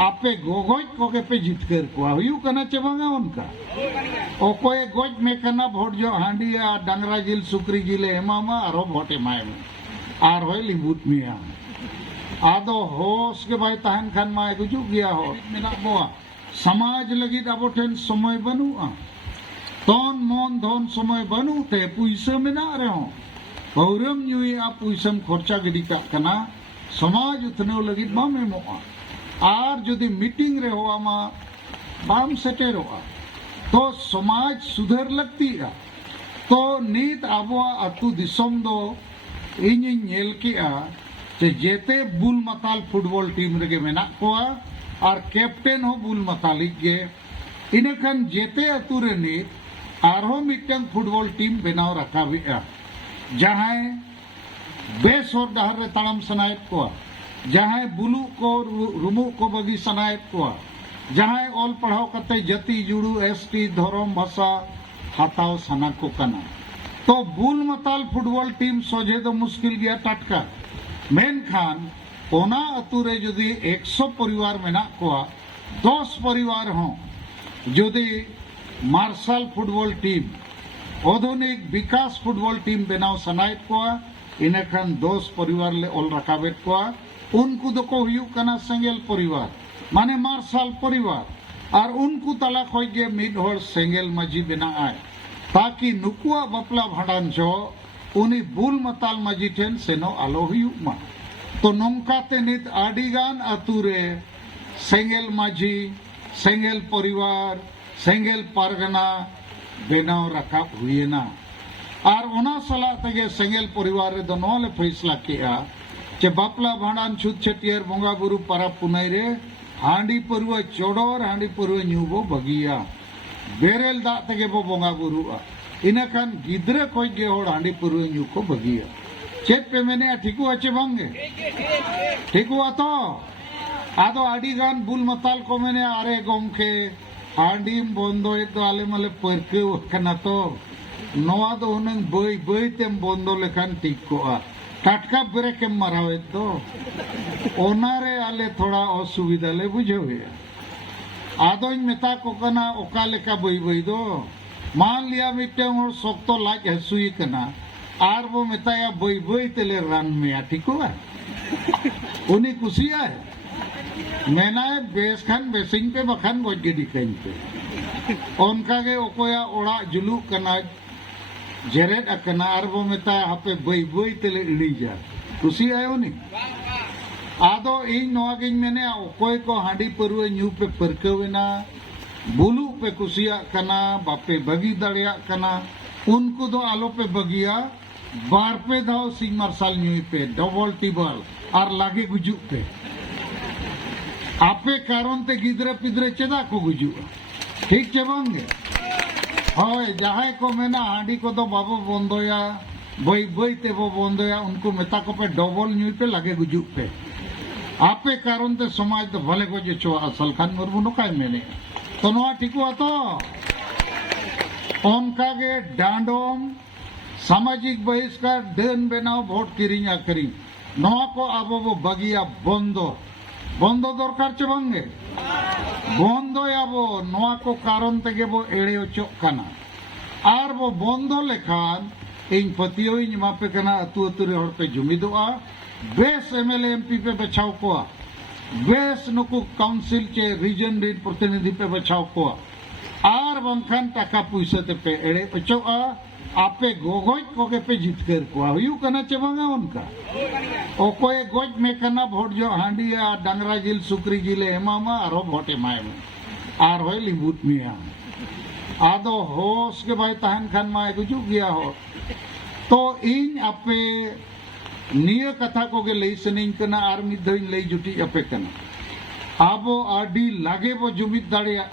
आपे गोगोज को के पे जितकर को हुयू कना चे बांगा उनका ओकोए गोज में कना भोट जो हांडिया डांगरा जिल सुक्री जिले एमामा आरो भोटे माय में आर होय लिबुत मिया आदो होश के भाई तहन खान माय गुजु गया हो मेना बोआ समाज लगी अबो ठेन समय बनुआ तोन मन धन समय बनु ते पुइसा मेना रहो पौरम न्यूई आ पुइसम खर्चा गिडी का कना समाज उतने लगी बाम एमोआ आर जदि मीटिंग रे होआ मा बाम सेटेरोआ तो समाज सुधर लगती है तो नीत आबोआ अतु दिसम दो इन नेल किया जे जेते बुल मताल फुटबॉल टीम रे मेना कोआ और कैप्टन हो बुल मतालिक गे इनखान जेते अतु रे नीत आरो मिटन फुटबॉल टीम बनाव रखाबिया जहां बेस और डहर रे ताड़म सनायत कोआ जहां बुलू को रुमु को बगी सनायत कोआ जहां ऑल पढ़ाव कते जति जुड़ू एसटी धर्म भाषा हाताव सना को कना तो बुल मताल फुटबॉल टीम सोझे तो मुश्किल गया टटका मेन खान ओना अतुरे जदि 100 परिवार मेना कोआ 10 परिवार हो जदि मार्शल फुटबॉल टीम आधुनिक विकास फुटबॉल टीम बनाव सनायत कोआ इनखान 10 परिवार ले ऑल रकाबेत कोआ उनको दो को हुयू कना सेंगेल परिवार माने मार्शल परिवार और उनको तला खोज गे मिड होड़ सेंगेल मजी बना आए ताकि नुकुआ बपला भाड़ान जो उनी बुल मताल मजी ठेन सेनो आलो हुयू मा तो नमकाते नित आडिगान अतुरे सेंगेल मजी सेंगेल परिवार सेंगेल पारगना बेनाव रकाब हुए ना और ओना सला तगे सेंगेल परिवार रे दो नोले फैसला किया जे बापला भाड़ान छुत छटियर बोंगा बुरु पारा पुनाई रे हांडी परुआ चोडोर हांडी परुआ न्यूबो बगिया बेरेल दा तगे बो बोंगा बुरुआ इनखान गिद्रे कोई गे होड़ हांडी परुआ न्यू को बगिया चेत पे मैंने ठीकु अच्छे बांगे ठीकु तो आदो आडी गान बुल मताल को मैंने आरे गोमखे हांडी बोंदो तो आले मले परके वकना तो नोआ दो उनंग बई बई तेम बोंदो लेखान ठीक को आ टटका ब्रेक के मरावे तो ओनारे आले थोड़ा असुविधा ले बुझे हुए आदों मेता को कना ओका लेका बई बई दो मान लिया मिट्टे और सोक्तो लाज हसुई कना आर वो मेताया बई बई तेले रन में ठीक हुआ उन्हीं कुसिया है मैंने बेस खान बेसिंग पे बखान बोझ गिडी कहीं पे उनका के ओकोया ओड़ा जुलू कना जेरेट अकना आर वो मेता हापे बई बई तेले इड़ी जा कुसी आयो नी आदो इन नोआ गिन मैंने ओकोय को हांडी परुए न्यू पे परकवेना बुलू पे कुसिया कना बापे बगी दड़िया कना उनको दो आलो पे बगिया बार पे दाओ सिंह मार्शल न्यू पे डबल टिबल और लागे गुजु पे आपे कारण ते गिद्रे पिद्रे चेदा को गुजु ठीक चे बांगे होय जहां को मेना हांडी को तो बाबू बंदोया बई बई ते वो बंदोया उनको मेता को पे डबल न्यू पे लगे गुजु पे आपे कारण ते समाज तो भले को जो चो असल खान मुर्मू नो काय मैंने तो नोआ ठीक हुआ तो उनका के डांडोम सामाजिक बहिष्कार डेन बेनाव भोट किरिंग आकरी नोआ को अब वो बगिया बंदो बंदो दरकार चे बांगे बंदो या वो नोआ को कारण तेगे वो एड़े ओचो कना आर वो बंदो लेखान इन पतियो इन मापे कना अतु अतु रे होड़ पे जुमिदोआ बेस एमएलए एमपी पे बचाव कोआ बेस नुकु काउंसिल चे रीजन रीड प्रतिनिधि पे बचाव कोआ आर बंखान टाका पुइसा ते पे एड़े बचावा आपे गोगोज को के पे जीत कर कोआ हुयू कना चे बांगा उनका ओकोए गोज में कना भोट जो हांडिया डांगरा जिल सुक्री जिले एमामा आरो भोटे माय में आर होय लिबुत मिया आदो होश के भाई तहन खान माय गुजु गया हो तो इन आपे निय कथा को के लई सनिन कना आर मिद धइन लई जुटी आपे कना आबो आडी लागे बो जुमिद दाड़िया